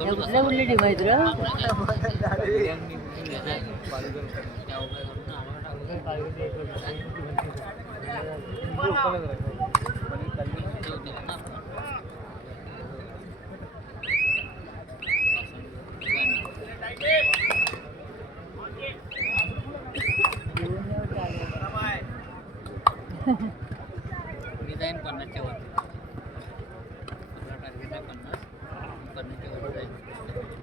कुठल्या कुठली टीम आहेत रे? डिझाईन 50च्या वर टार्गेट आहे 50च्या वर जाईल.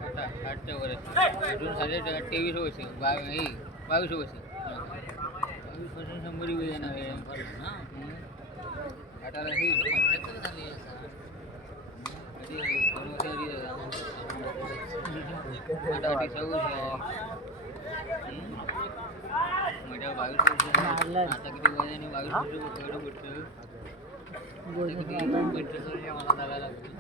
आता 60च्या वर आहे. अजून साडे 23 वर्ष 22 वर्ष 22% 100 येणार आहे ना. आता ही 75 झाली आहे कधी 2 वर्ष आधी आता 28 वर्ष आहे. माझ्या 22 वर्ष आता किती वय आहे? 22 वर्ष तेवढं भेटतं. किती 25 वर्ष मला जायला लागतील.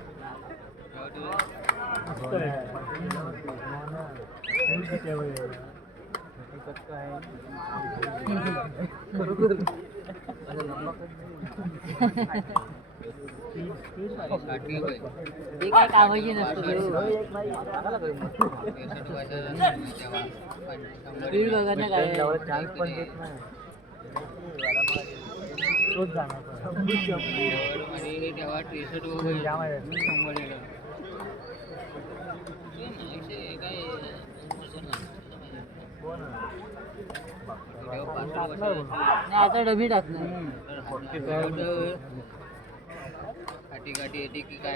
ते काय कामाची नसतं. रील बघा ना काय तेव्हा टी-शर्ट वगैरे आता डबी टाकणार. काठी येते की काय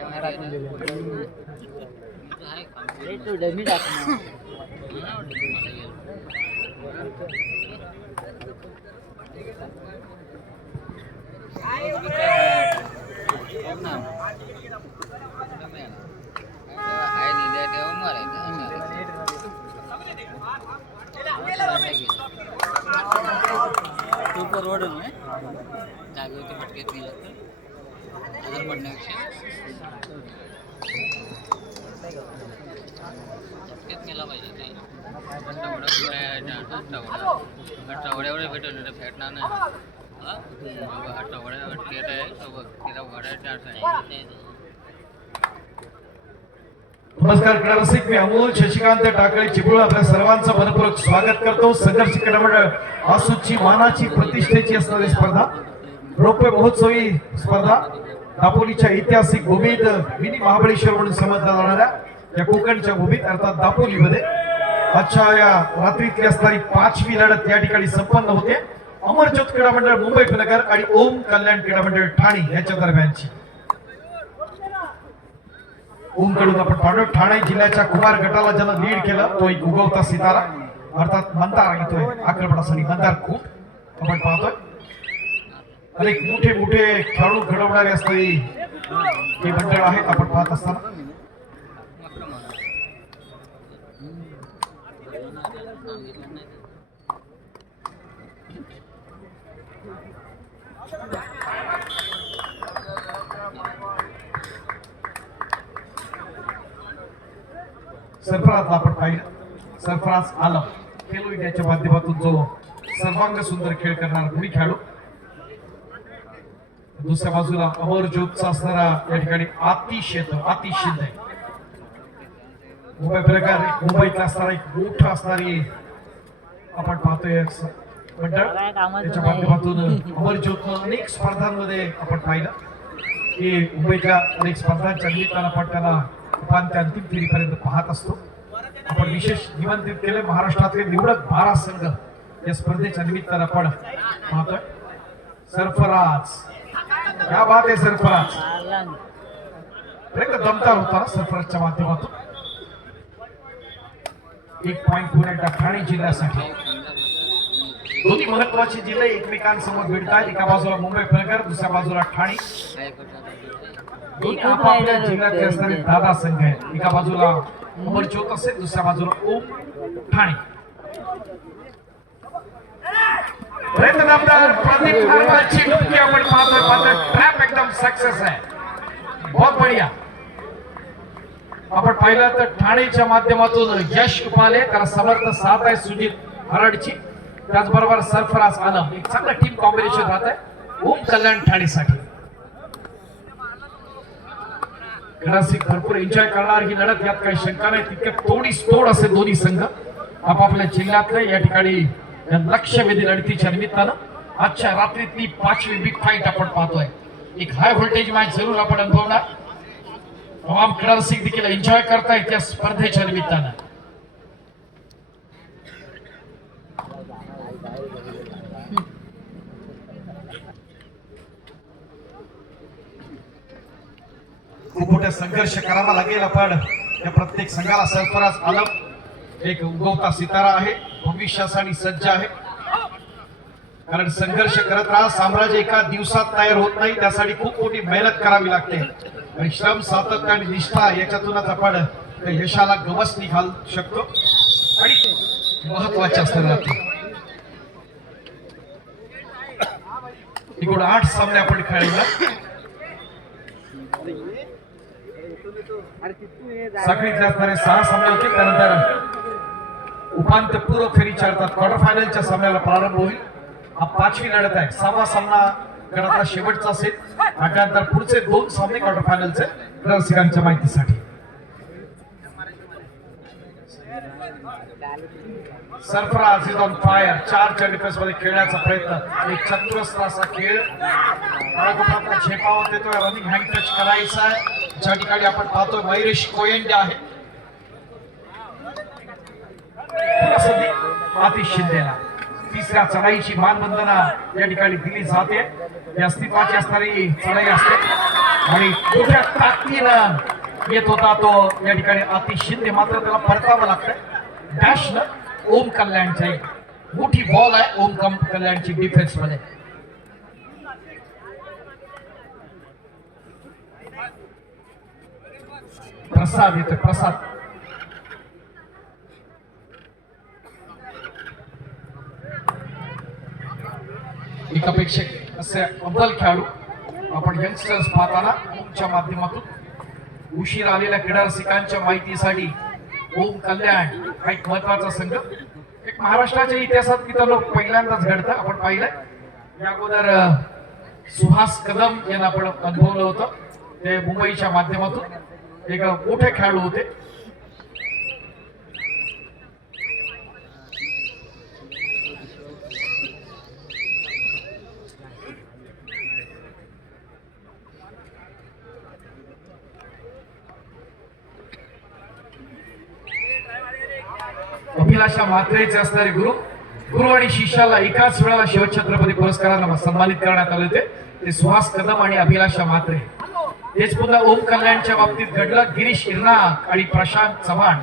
तो डबी टाकणार. तू परवड जागेवरती फटक्यात गेलं तर आजार पडण्यापेक्षा फटक्यात गेला पाहिजे. काही गट्टावड्यावर भेटलं तर भेटणार नाही. गट्टावड्यावर खेळ आहे सोबत तिला वड्या चान्स आहे. नमस्कार क्रीडा रसिक, मी अमोल शशिकांत टाकळे चिपळूण आपल्या सर्वांचं मनपूर्वक स्वागत करतो. संघर्ष क्रीडा मंडळ आसूची मानाची प्रतिष्ठेची असणारी स्पर्धा, रौप्य महोत्सवी स्पर्धा दापोलीच्या ऐतिहासिक भूमीत मिनी महाबळेश्वर म्हणून समजल्या जाणाऱ्या या कोकणच्या भूमीत अर्थात दापोलीमध्ये आजच्या या रात्रीतली असणारी 5वी लढत या ठिकाणी संपन्न होते. अमरज्योत क्रीडा मंडळ मुंबई उपनगर आणि ओम कल्याण क्रीडा मंडळ ठाणे यांच्या दरम्यानची. ओम कडून आपण पाहतो ठाणे जिल्ह्याच्या कुमार गटाला ज्यानं लीड केलं तो एक उगवता सितारा अर्थात मंदार येतोय आक्रमणासाठी. मंदार खूप आपण पाहतोय अनेक मोठे मोठे खेळाडू घडवणारे असणारी हे मंडळ आहेत आपण पाहत असताना. सरफराज आपण पाहिलं, सरफराज आलम खेलो इंडियाच्या माध्यमातून जो सर्वांग सुंदर खेळ करणारा पुढे खेळाडू. दुसऱ्या बाजूला अमरज्योतचा असणारा या ठिकाणी आतिश शिंदे मुंबई प्रकार मुंबईतला असणारा एक मोठा असणारी आपण पाहतोय मंडळ. त्याच्या माध्यमातून अमरज्योतनं अनेक स्पर्धांमध्ये आपण पाहिलं की मुंबईतल्या अनेक स्पर्धांच्या निमित्तानं आपण त्याला उपांत्य अंतिम फेरीपर्यंत पाहत असतो. आपण विशेष निमंत्रित केले महाराष्ट्रातले निवडक 12 संघ या स्पर्धेच्या निमित्तानं आपण पाहतोय. सरफराज क्या बात आहे. सरफराज दमदार होता ना सरफराजच्या माध्यमातून. 1 पॉइंट पुणे ठाणे जिल्ह्यासाठी. दोन्ही महत्वाचे जिल्हे एकमेकांसमोर भिडतात. एका बाजूला मुंबई उपनगर, दुसऱ्या बाजूला ठाणे. दोन्ही आपापल्या जिल्ह्यातले असणारे दादा संघ आहेत. एका बाजूला अमरज्योत असेल, दुसऱ्या बाजूला ओम ठाणे. प्रदीप हरवालची डुबकी आपण पाहतोय. मात्र ट्रॅप एकदम सक्सेस आहे. बहुत बढ़िया. आपण पाहिलं तर ठाणेच्या माध्यमातून यश उपाले त्याला समर्थ साथ आहे सुजित हरडची. त्याचबरोबर सरफराज आलम एक चांगलं टीम कॉम्बिनेशन राहत आहे. ओम कल्याण ठाणेसाठी. क्लासिक भरपूर एन्जॉय करणार ही लढत, यात काही शंका नाही. तितक्या तोडीस तोड असे दोन्ही संघ आपापल्या जिल्ह्यातले या ठिकाणी या लक्षवेधी लढतीच्या निमित्तानं आजच्या रात्रीतली 5वी बिग फाईट आपण पाहतोय. एक हाय व्होल्टेज मॅच जरूर आपण अनुभवणार. तमाम क्लासिक देखील एन्जॉय करतायत त्या स्पर्धेच्या निमित्तानं. खूप मोठा संघर्ष करावा लागेल. आपण या प्रत्येक संघाला सरफराज आलम एक उगवता सितारा आहे, भविष्यासाठी सज्ज आहे. कारण संघर्ष करत राहा, साम्राज्य एका दिवसात तयार होत नाही, त्यासाठी खूप मोठी मेहनत करावी लागते. आणि श्रम, सातत्य आणि निष्ठा याच्यातूनच आपण यशाला गवसणी घालू शकतो आणि महत्वाचे असणार. एकूण 8 सामने आपण खेळले. साखळीतले असणारे 6 सामने होते. त्यानंतर उपांत्यपूर्व फेरीच्या अर्थात क्वार्टर फायनलच्या सामन्याला प्रारंभ होईल. हा 5वी लढत आहे. 6वा सामना गटातला शेवटचा असेल. त्यानंतर पुढचे 2 सामने क्वार्टर फायनलचे रसिकांच्या माहितीसाठी. Sarfaraz is on fire. 4च्या डिफेन्स मध्ये खेळण्याचा प्रयत्न. एक चतुरस्र असा खेळ. झेपावत येतोय, रनिंग हँड टच करायचा आहे. ज्या ठिकाणी आपण पाहतोय मयुरेश कोयंडे आहे. आतिश शिंदेला 3ऱ्या चढाईची मानवंदना या ठिकाणी दिली जाते. या अस्तित्वाची असणारी चढाई असते आणि मोठ्या ताकदीनं येत होता तो या ठिकाणी आतिश शिंदे. मात्र त्याला परतावं लागतंय डॅश न. ओम कल्याणची मोठी बॉल आहे ओम कल्याणची डिफेन्स मध्ये. प्रसाद येतोय. प्रसाद एकापेक्षा असे अव्वल खेळाडू आपण यंगस्टर्स पाहताना ओमच्या माध्यमातून उशीर आलेल्या क्रीडा रसिकांच्या माहितीसाठी ओम कल्याण हा एक महत्वाचा संघ. एक महाराष्ट्राच्या इतिहासात मित्रांनो पहिल्यांदाच घडतं. आपण पाहिलंय या अगोदर सुहास कदम यांना आपण अनुभवलं होतं. ते मुंबईच्या माध्यमातून एक मोठे खेळाडू होते. अभिलाषा म्हात्रेचे असणारे गुरु आणि शिष्याला एकाच वेळेला शिवछत्रपती पुरस्काराने सन्मानित करण्यात आले होते. ते सुहास कदम आणि अभिलाषा म्हात्रे. तेच पुन्हा ओम कल्याणच्या बाबतीत घडलं. गिरीश इर्नाक आणि प्रशांत चव्हाण.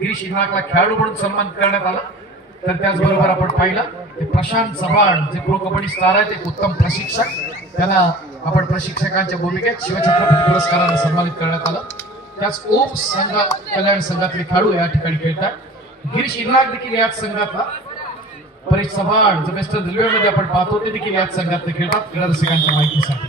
गिरीश इर्नाकला खेळाडू म्हणून सन्मानित करण्यात आला. तर त्याचबरोबर आपण पाहिलं ते प्रशांत चव्हाण जे प्रो कबड्डी स्टार आहेत, एक उत्तम प्रशिक्षक. त्यांना आपण प्रशिक्षकांच्या भूमिकेत शिवछत्रपती पुरस्काराने सन्मानित करण्यात आलं. त्याच ओम संघ कल्याण संघातले खेळाडू या ठिकाणी खेळतात. गिरीश इर्नाक देखील याच संघातला. परेश चव्हाण जो वेस्टर्न रेल्वे मध्ये आपण पाहतो ते देखील याच संघातले खेळतात. क्रीडा रसिकांच्या माहितीसाठी.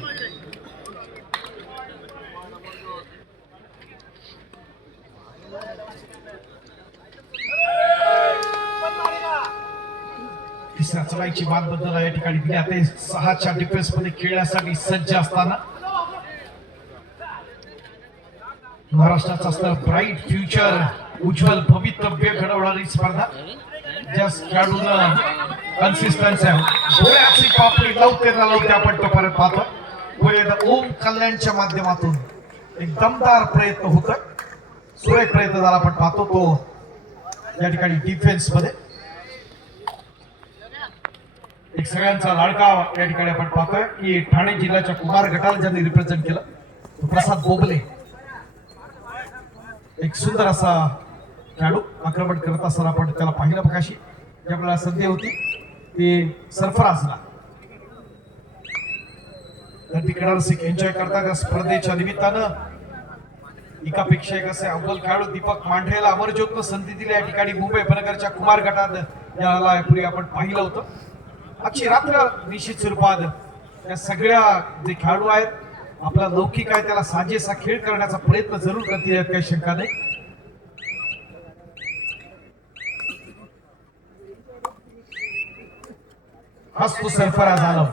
तिसऱ्या चढाईची बादबद्दल या ठिकाणी दिली जाते. 6च्या डिफेन्स मध्ये खेळण्यासाठी सज्ज असताना महाराष्ट्राचा असणारा ब्राईट फ्युचर, उज्ज्वल भवितव्य घडवणारी स्पर्धा. ज्या खेळाडूंना कन्सिस्टन्सी आहे, डोळ्याची पापडी लावते आपण तो परत पाहतो. ओम कल्याणच्या माध्यमातून एक दमदार प्रयत्न होतोय. सुरेख प्रयत्न झाला आपण पाहतो तो या ठिकाणी डिफेन्स मध्ये. एक सगळ्यांचा लाडका या ठिकाणी आपण पाहतोय की ठाणे जिल्ह्याच्या कुमार गटाला ज्यांनी रिप्रेझेंट केलं तो प्रसाद बोबले. एक सुंदर असा खेळाडू आक्रमण करत असताना आपण त्याला पाहिलं बघाशी. जी आपल्याला संधी होती ती सरफराजला. तर तिकडे रसिक एन्जॉय करतात या स्पर्धेच्या निमित्तानं. एकापेक्षा एक असे अव्वल खेळाडू दीपक मांढरेला अमरज्योतनं संधी दिली या ठिकाणी मुंबई उपनगरच्या कुमार गटात. याला यापूर्वी आपण पाहिलं होतं. आजची रात्र निश्चित स्वरूपात या सगळ्या जे खेळाडू आहेत आपला लौकिक आहे त्याला साजेसा खेळ करण्याचा प्रयत्न जरूर करतील यात काही शंका नाही. हाच तो सरफराज आलम.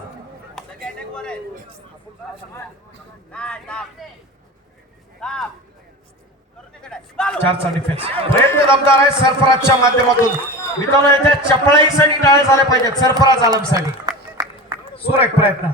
चारचा डिफेन्स प्रयत्न दमदार आहे सरफराजच्या माध्यमातून. मित्रांनो याच्या चपळाईसाठी टाळ्या झाल्या पाहिजेत सरफराज आलमसाठी. सुरेख प्रयत्न.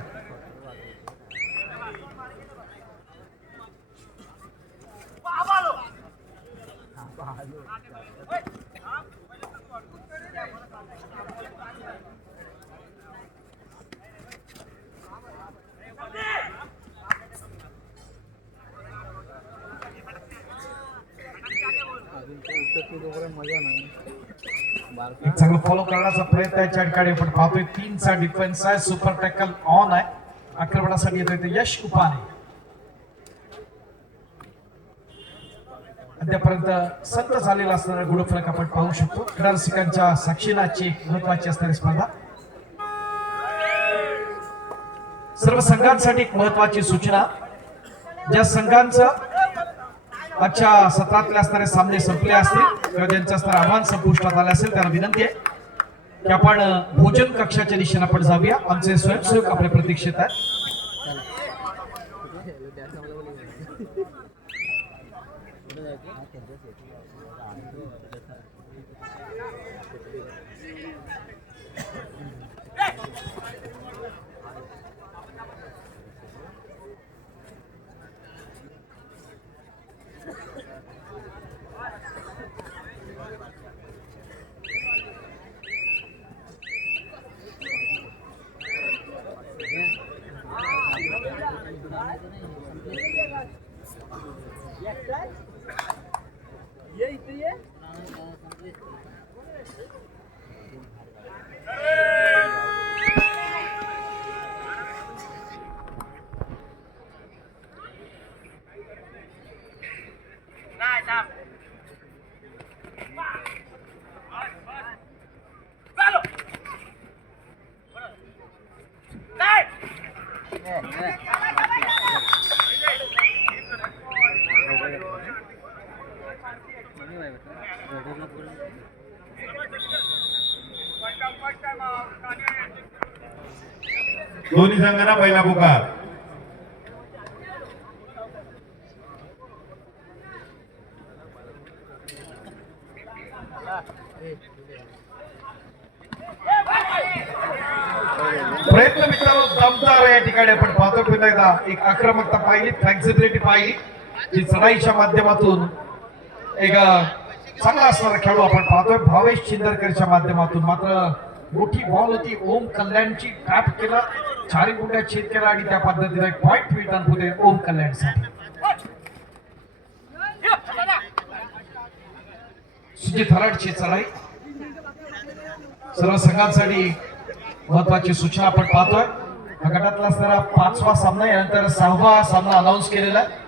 एक चांगलं फॉलो करण्याचा प्रयत्न आहे ठिकाणी आपण पाहतोय. 3चा डिफेन्स आहे. सुपर टॅकल ऑन आहे. आक्रमणासाठी येतोय ते यश उपाने. अद्यापर्यंत संत झालेला असणारा गुणफलक आपण पाहू शकतो. क्रीडा रसिकांच्या साक्षीनाची एक महत्वाची असणारी स्पर्धा. सर्व संघांसाठी एक महत्वाची सूचना. ज्या संघांचं आजच्या सत्रातले असणारे सामने संपले असतील किंवा ज्यांचं असणारं आव्हान संपुष्टात आले असेल त्यांना विनंती आहे की आपण भोजन कक्षाच्या दिशेने आपण जाऊया. आमचे स्वयंसेवक आपल्या प्रतीक्षेत आहेत. दोन्ही संघांना पहिला पुकार. प्रयत्न मित्रांनो दमदार या ठिकाणी आपण पाहतो. पुन्हा एकदा एक आक्रमकता पाहिली, फ्लेक्झिबिलिटी पाहिली जी चढाईच्या माध्यमातून एक चांगला असणारा खेळू आपण पाहतोय भावेश चिंदरकरच्या माध्यमातून. मात्र मोठी बॉल होती. ओम कल्याणची टॅप केला, चारी गुंड्या छेद केला आणि त्या पद्धतीने एक पॉइंट मिळतात पुढे ओम कल्याणसाठी. सुजित हराडची चढाई सर्व संघांसाठी महत्वाची सूचना आपण पाहतोय. हा गटातला असणारा 5वा सामना, यानंतर 6वा सामना अनाऊन्स केलेला आहे.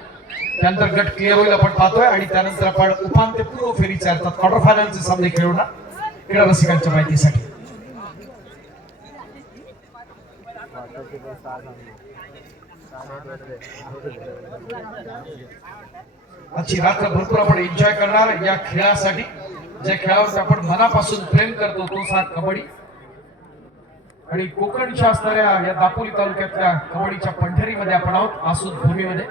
त्यानंतर गट क्लिअर होईल आपण पाहतोय आणि त्यानंतर आपण उपांत्यपूर्व फेरीचे अर्थात क्वार्टर फायनलचे सामने खेळवणार क्रीडा रसिकांच्या माहितीसाठी. आजची रात्र भरपूर आपण एन्जॉय करणार या खेळासाठी. ज्या खेळावर आपण मनापासून प्रेम करतो तो सा कबड्डी. आणि कोकणच्या असणाऱ्या या दापोली तालुक्यातल्या कबड्डीच्या पंढरीमध्ये आपण आहोत, आसूद भूमीमध्ये.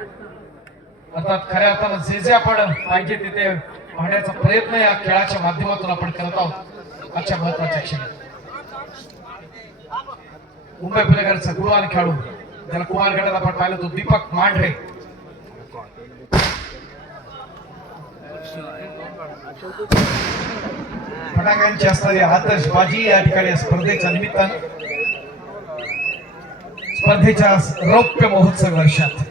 अर्थात खऱ्या अर्थानं जे जे आपण पाहिजे ते पाहण्याचा प्रयत्न या खेळाच्या माध्यमातून आपण करत आहोत आजच्या महत्वाच्या क्षणी. मुंबई पुणेकरचा गुरुवार खेळाडू ज्याला कुमार गटात आपण पाहिलं तो दीपक मांढरे. फटाक्यांची असणारी आतषबाजी या ठिकाणी स्पर्धेच्या निमित्तानं स्पर्धेच्या रौप्य महोत्सव वर्षात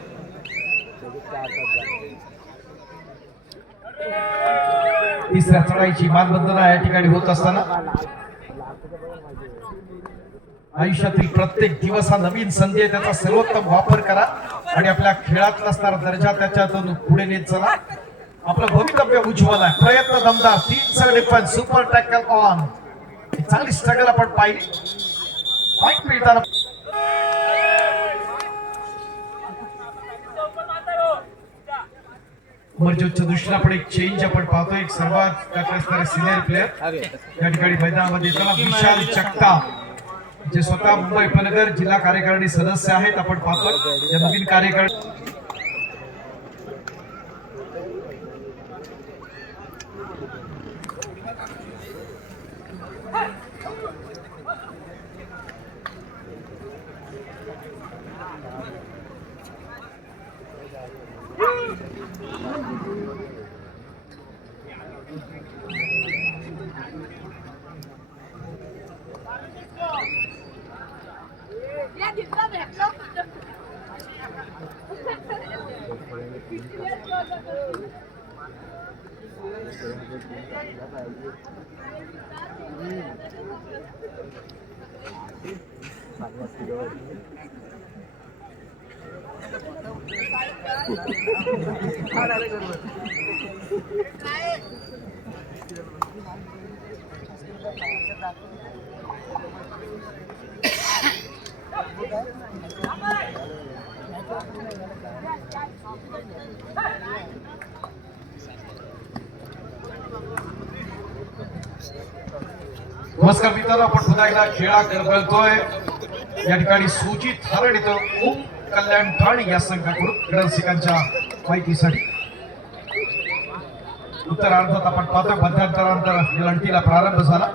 तिसऱ्या चढाईची मानवंदना या ठिकाणी होत असताना आयुष्यातील प्रत्येक दिवस हा नवीन संधी आहे. त्याचा सर्वोत्तम वापर करा आणि आपल्या खेळात असणारा दर्जा त्याच्यातून पुढे नेत चला. आपलं भवितव्य उज्ज्वल आहे. प्रयत्न दमदार. 3चा डिफेन्स, सुपर टॅकल ऑन. चांगली स्ट्रगल आपण पाहिली. पॉइंट मिळताना उमरजोतच्या दृष्टीने आपण एक चेंज आपण पाहतोय. एक सर्वात त्यातले असणारे सिनियर प्लेअर या ठिकाणी मैदानामध्ये चला. विशाल जगताप जे स्वतः मुंबई उपनगर जिल्हा कार्यकारिणी सदस्य आहेत. आपण पाहतो या नवीन कार्यकारिणी नमस्कार मित्रांनो, आपण पुन्हा एकदा खेळाकडे बोलतोय. या ठिकाणी सुजित हरण इथं ओम कल्याण ठाणे या संघाकडून क्रीडा रसिकांच्या माहितीसाठी उत्तरार्धात आपण पाहतोय. मध्यांतरानंतर लढतीला प्रारंभ झाला.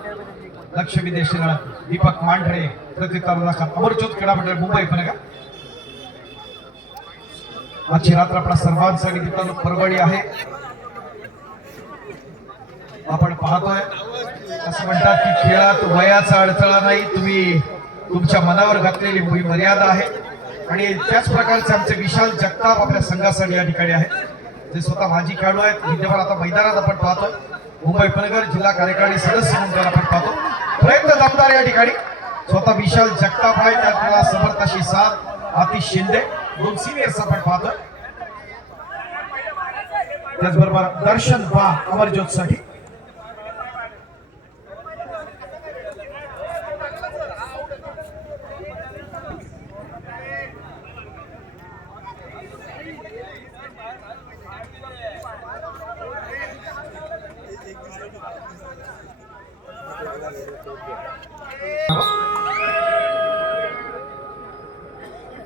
लक्ष विदेशीला दीपक मांढरे प्रत्युत्तरादाखल अमरज्योत क्रीडा मंडळ मुंबई उपनगर. आजची रात्र आपल्या सर्वांसाठी मित्रांनो परवडी आहे. आपण पाहतोय असं म्हणतात की खेळात वयाचा अडथळा नाही, तुम्ही तुमच्या मनावर घातलेली मर्यादा आहे. आणि त्याच प्रकारचे आमचे विशाल जगताप आपल्या संघासाठी या ठिकाणी आहे, जे स्वतः माजी खेळाडू आहेत. विद्यमान आता मैदानात आपण पाहतोय. मुंबई उपनगर जिल्हा कार्यकारिणी सदस्य म्हणून आपण पाहतो. प्रयत्न दमदार या ठिकाणी स्वतः विशाल जगताप आहे, त्यात समर्थाशी साथ आतिश शिंदे, दोन सिनियर्स आपण पाहतोय. त्याचबरोबर दर्शन बा अमरज्योत साठी.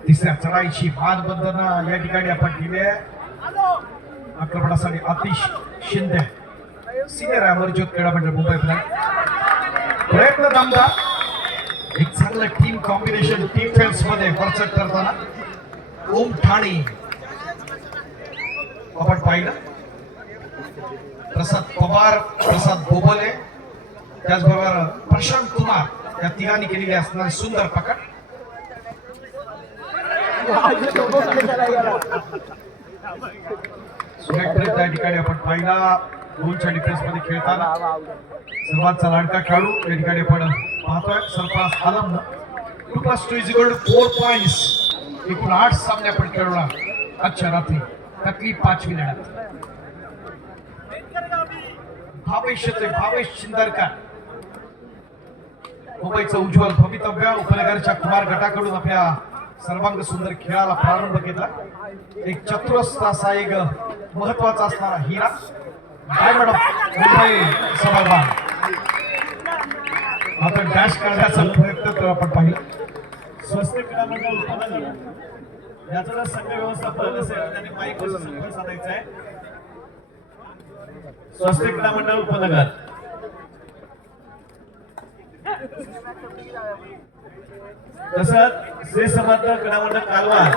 तिसऱ्या चढाईची मानबंधन या ठिकाणी आपण केली आहे. आक्रमणासाठी आतिश शिंदे सिनियर अमरज्योत क्रीडा मंडळ मुंबई उपनगर. प्रयत्न दमदार, एक चांगलं टीम कॉम्बिनेशन डिफेन्स मध्ये वरचढ करताना ओम ठाणे आपण पाहिलं. प्रसाद पवार, प्रसाद बोबले, त्याचबरोबर प्रशांत कुमार या तिघांनी केलेली असणारी सुंदर पकड. त्या ठिकाणी आपण पाहिला दोनच्या डिफेन्स मध्ये खेळताना सर्वांचा लाडका खेळाडू या ठिकाणी आपण पाहतोय. सरफराज आलम 2+2 = 4 पॉइंट्स. एकूण 8 सामने आपण खेळणार आजच्या रात्री. त्यातली 5वी लढत. भावेश शिंदरकर मुंबईचं उज्ज्वल भवितव्य उपनगरच्या कुमार गटाकडून आपल्या सर्वांग सुंदर खेळाला प्रारंभ केला. एक चतुरस्र असा एक महत्वाचा असणारा हिरा डायमंड मुंबई सभागृह आता डॅश करण्याचा प्रयत्न तर आपण पाहिला. स्वस्त क्रीडा मंडळ उपनगर याचा जर संघ व्यवस्थापन असेल त्यांनी माईक संपर्क साधायचा आहे. स्वस्त क्रीडा मंडळ उपनगर तसंच श्री समर्थ क्रीडा मंडळ कालवार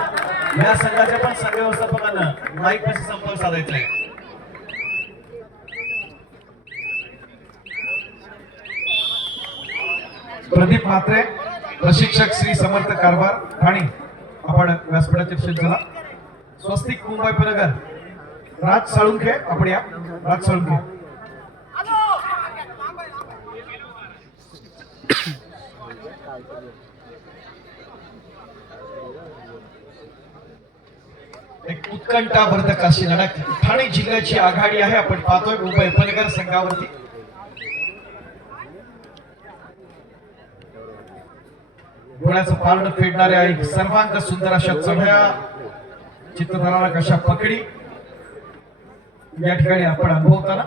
या संघाच्या पण संघ व्यवस्थापकांना माईक पाशी संपर्क साधायचा आहे. प्रदीप म्हात्रे प्रशिक्षक श्री समर्थ कारभार ठाणे आपण व्यासपीठाचे क्षेत्र झाला. स्वस्तिक मुंबई उपनगर राज साळुंखे आपण या राज साळुंखे. एक उत्कंठावर्धक अशी लढत ठाणे जिल्ह्याची आघाडी आहे. आपण पाहतोय मुंबई उपनगर संघावरती. डोळ्याचं पारड फेडणाऱ्या एक सर्वांग सुंदर अशा चढ्या चित्रधराला कशा पकडी या ठिकाणी आपण अनुभवताना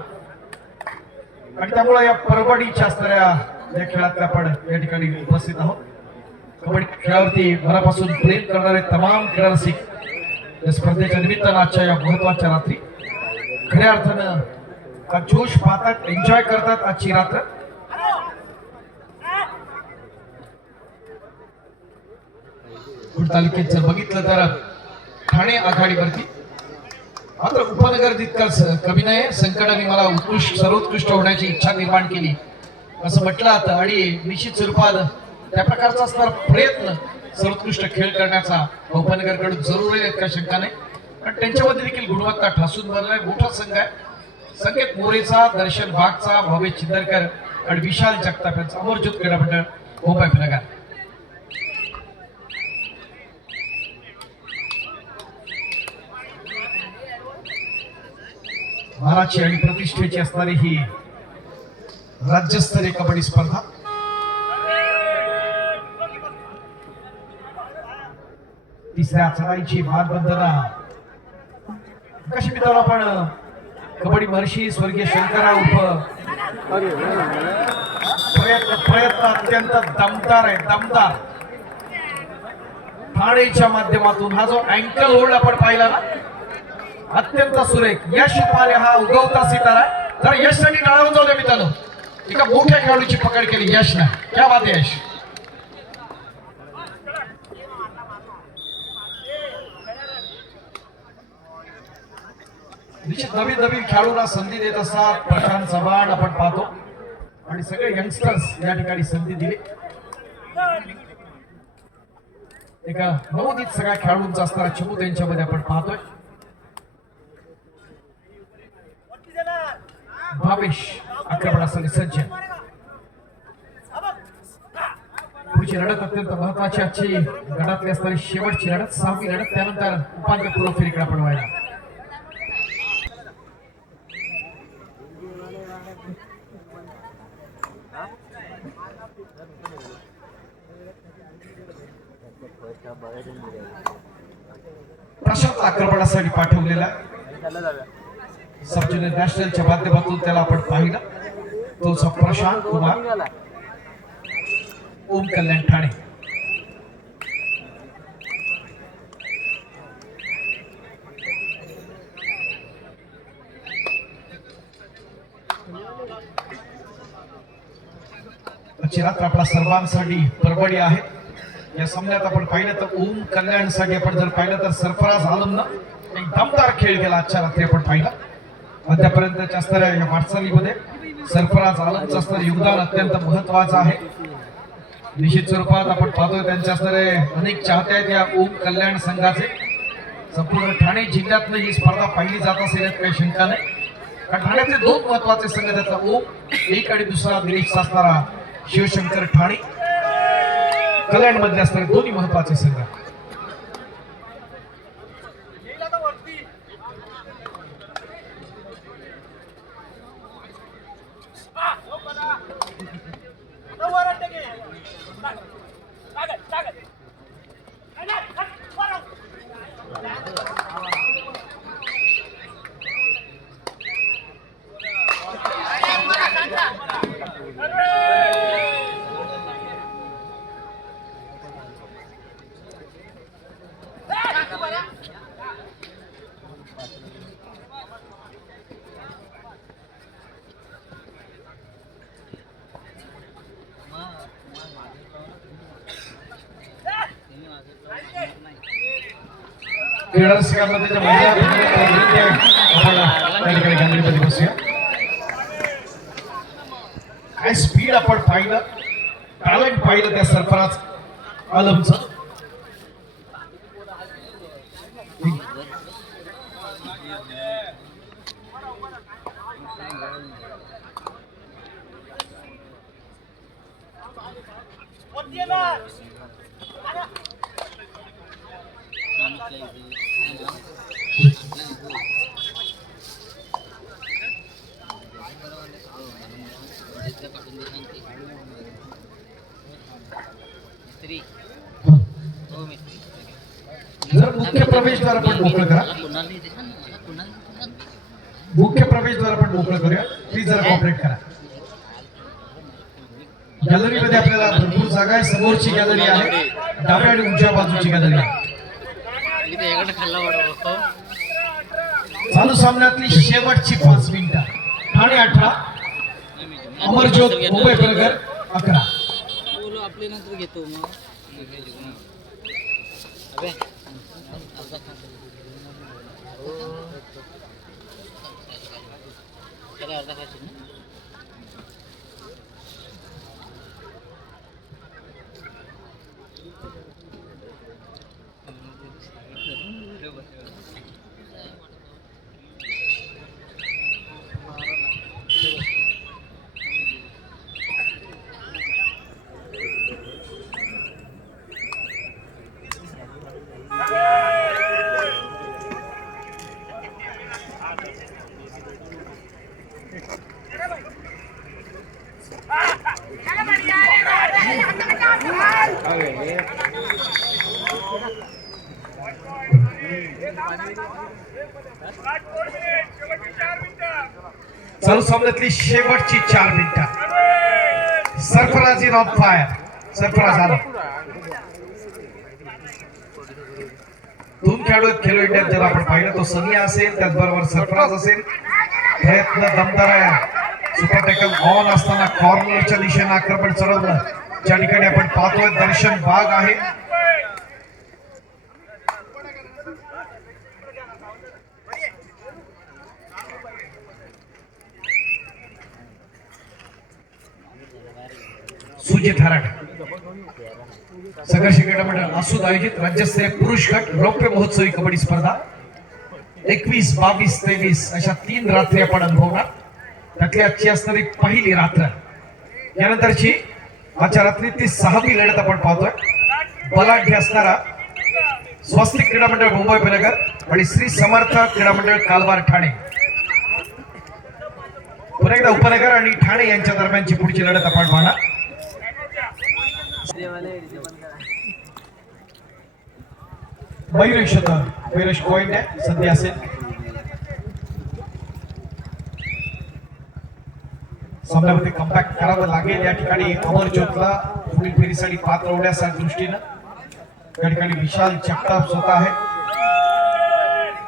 आणि त्यामुळे या परवडीच्या असणाऱ्या या खेळात आपण या ठिकाणी उपस्थित आहोत. कबड्डी खेळावरती मनापासून प्रेम करणारे तमाम क्रीडा रसिक या स्पर्धेच्या निमित्तानं आजच्या या महत्वाच्या रात्री खऱ्या अर्थानं हा जोश पाहतात, एन्जॉय करतात आजची रात्र. तालुक्यात जर बघितलं तर ठाणे आघाडीवरती मात्र उपनगर तितकाच कमी नाही. संकटाने मला सर्वोत्कृष्ट होण्याची इच्छा निर्माण केली असं म्हटलं जातं आणि निश्चित स्वरूपात त्या प्रकारचा असणारा प्रयत्न सर्वोत्कृष्ट खेळ करण्याचा उपनगरकडून जरूर येईल का शंका नाही. कारण त्यांच्यामध्ये देखील गुणवत्ता ठासून भरलाय. मोठा संघ आहे. संकेत मोरेचा, दर्शन वाघचा, भावेश चिंदरकर आणि विशाल जगताप यांचा अमरज्योत क्रीडा मंडळ मुंबई नगर. मानाची आणि प्रतिष्ठेची असणारी ही राज्यस्तरीय कबड्डी स्पर्धा तिसऱ्या चढाईची मानबंधना कशी मित्रांनो आपण कबड्डी महर्षी स्वर्गीय शंकरराव उर्फ प्रयत्न अत्यंत दमदार आहे. दमदार ठाणेच्या माध्यमातून हा जो अँकल होल्ड आपण पाहिला ना अत्यंत सुरेख. यश उपाले हा उगवता सितारा आहे. जरा यशसाठी टाळावून जाऊ द्या मित्रांनो. एका मोठ्या खेळाडूची पकड केली यश ना. क्या बात आहे यश. निश्चित नवीन नवीन खेळाडूंना संधी देत असतात. प्रशांत चव्हाण आपण पाहतो आणि सगळे यंगस्टर्स या ठिकाणी संधी दिली. एका नवोदित सगळ्या खेळाडूंचा असणारा चमू त्यांच्यामध्ये आपण पाहतोय. भावेश आक्रमणासाठी सज्ज. पुढची लढत अत्यंत महत्वाची आजची गटातली असणारी शेवटची लढत 6वी लढत. त्यानंतर उपांत्यपूर्व फेरीकडे आपण व्हायला. प्रशांत आक्रमणासाठी पाठवलेला सब ज्युनियर नॅशनलच्या माध्यमातून त्याला आपण पाहिलं. तो प्रशांत कुमार ओम कल्याण ठाणे. आजची रात्र आपल्या सर्वांसाठी परवडी आहे. या सामन्यात आपण पाहिलं तर ओम कल्याणसाठी आपण जर पाहिलं तर सरफराज आलमनं एक दमदार खेळ केला आजच्या रात्री आपण पाहिला. अद्यापर्यंतच्या असणाऱ्या या वाटचालीमध्ये सरफराज आलमचं असणारं योगदान अत्यंत महत्वाचं आहे. निश्चित स्वरूपात आपण पाहतोय त्यांच्या असणारे अनेक चाहते आहेत या ओम कल्याण संघाचे. संपूर्ण ठाणे जिल्ह्यातनं ही स्पर्धा पाहिली जात असेल यात काही शंका नाही. कारण ठाण्यातले 2 महत्वाचे संघ त्यातला ओम एक आणि दुसरा दिनेशचा असणारा शिवशंकर ठाणे. कल्याण मध्ये असणारे दोन्ही महत्वाचे संघ. क्रीडा रसिकांमध्ये काय स्पीड आपण पाहिलं, टॅलेंट पाहिलं त्या सरफराज आलमचं. जर मुख्य प्रवेशद्वार आपण मोकळं करा, मुख्य प्रवेशद्वार आपण मोकळं करूया. प्लीज जरा कॉपरेट करा. गॅलरीमध्ये आपल्याला भरपूर जागा आहे. समोरची गॅलरी आहे, डाव्या आणि उजव्या बाजूची गॅलरी आहे. चालू सामन्यातली शेवटची 5 मिनिटं. ठाणे 18, अमरज्योत मुंबई प्रगर 11. आपले नंतर घेतो मग अर्धा खाशील ना. चालू सामन्यातली शेवटची 4 मिनिटं. Sarfaraz in on fire. Sarfaraz आला. 2 खेळाडू आहेत खेलो इंडियात. जर आपण पाहिलं तो सनिया असेल, त्याचबरोबर सरफराज असेल. प्रयत्न दमदार आहे. सुपर टॅकल ऑन असताना कॉर्नरच्या दिशेने आक्रमण चढवलं. ज्या ठिकाणी आपण पाहतोय दर्शन बाग आहे. सुजित हराड. संघर्ष क्रीडा मंडळ आसूद आयोजित राज्यस्तरीय पुरुष गट रौप्य महोत्सवी कबड्डी स्पर्धा 21, 22, 23 अशा 3 रात्री आपण अनुभवणार. त्यातली आजची असणारी पहिली रात्र. यानंतरची आजच्या रात्री ती 6वी लढत आपण पाहतोय. बलाढ्य असणारा स्वस्तिक क्रीडा मंडळ मुंबई उपनगर आणि श्री समर्थ क्रीडा मंडळ कालवार ठाणे. पुन्हा एकदा उपनगर आणि ठाणे यांच्या दरम्यानची पुढची लढत आपण पाहणार. वैरेश कोयंडे सध्या असेल. सामन्यामध्ये कमबॅक करावं लागेल. या ठिकाणी अमरज्योतला पुढील फेरीसाठी पात्र होण्याच्या दृष्टीनं या ठिकाणी विशाल जगताप स्वतः आहे.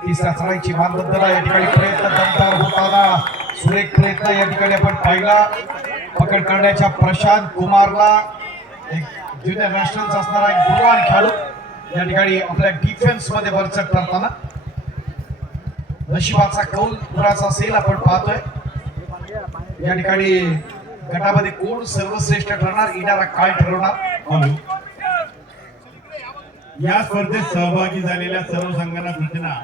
तिसऱ्या चढाईची मानबद्धता. या ठिकाणी प्रयत्न दमदार होताना सुरेख प्रयत्न या ठिकाणी आपण पाहिला. पकड करण्याच्या प्रशांत कुमारला एक ज्युनियर नॅशनल्स असणारा एक गुणवान खेळाडू या ठिकाणी आपल्या डिफेन्स मध्ये वरचढ करताना. नशिबाचा कौल पुराचा असेल आपण पाहतोय. या ठिकाणी गटामध्ये कोण सर्वश्रेष्ठ ठरणार, येणारा काळ ठरवणार. या स्पर्धेत सहभागी झालेल्या सर्व संघांना सूचना.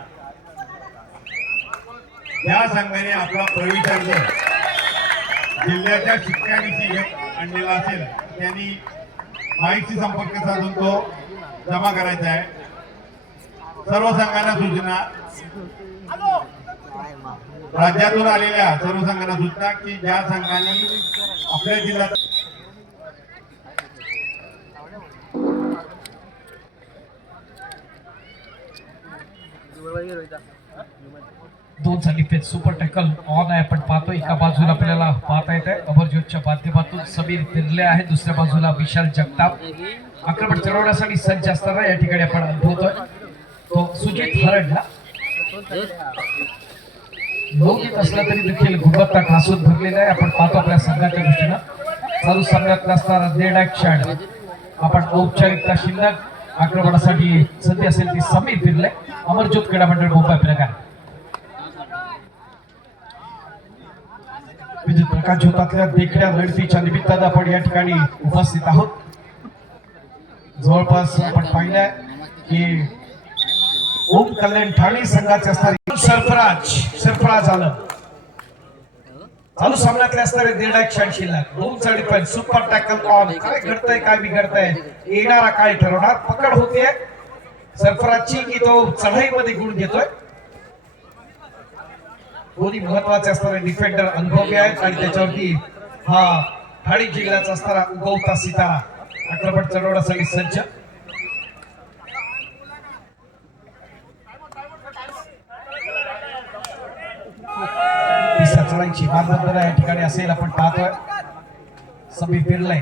या संघाने आपला प्रवेशार्ज जिल्ह्याच्या शिक्क्याविषयी आणलेला असेल त्यांनी माहिती संपर्क साधून तो जमा करायचा आहे. सर्व संघांना सूचना. राज्यातून आलेल्या सर्व संघांना सूचना की ज्या संघाने आपल्या जिल्ह्यात दोन डिफेन्स सुपर टॅकल ऑन आहे आपण पाहतो. एका बाजूला आपल्याला पाहता येत आहे अमरज्योतच्या माध्यमातून समीर फिरले आहे. दुसऱ्या बाजूला विशाल जगताप आक्रमण चढवण्यासाठी सज्ज असताना या ठिकाणी आपण अनुभवतोय तो सुजित हरडला. नवनीत असला तरी देखील गुणवत्ता ठासून भरलेला आहे. आपण पाहतो आपल्या संघाच्या दृष्टीनं चालू सामन्यात असणारा निर्णायक खेळ. आपण औपचारिकता शिल्लक आक्रमणासाठी सध्या असेल ती समीर फिरले. अमरज्योत क्रीडा मंडळ मुंबई प्रकार. विद्युत प्रकाश ज्योतातल्या देखण्या लढतीच्या निमित्तानं आपण या ठिकाणी उपस्थित आहोत. जवळपास आपण पाहिलंय की ओम कल्याण ठाणे संघाचे असणारे सरफराज आलं. चालू सामन्यातले असणारे निर्णायक क्षण शिल्लक. 2 चढी पण सुपर टॅकल ऑन. काय घडतंय काय बिघडतंय येणारा काय ठरवणार. पकड होते सरफराजची की तो चढाईमध्ये गुण घेतोय. दोन्ही महत्वाचे असणारे डिफेंडर अनुभवी आहेत आणि त्याच्यावरती हा ठाणे जिल्ह्याचा असणारा उगवता सितारा आक्रमण चढवण्यासाठी सज्ज. तिसऱ्या चढाईची मानबंधना या ठिकाणी असेल आपण पाहतोय. समीर बिर्ला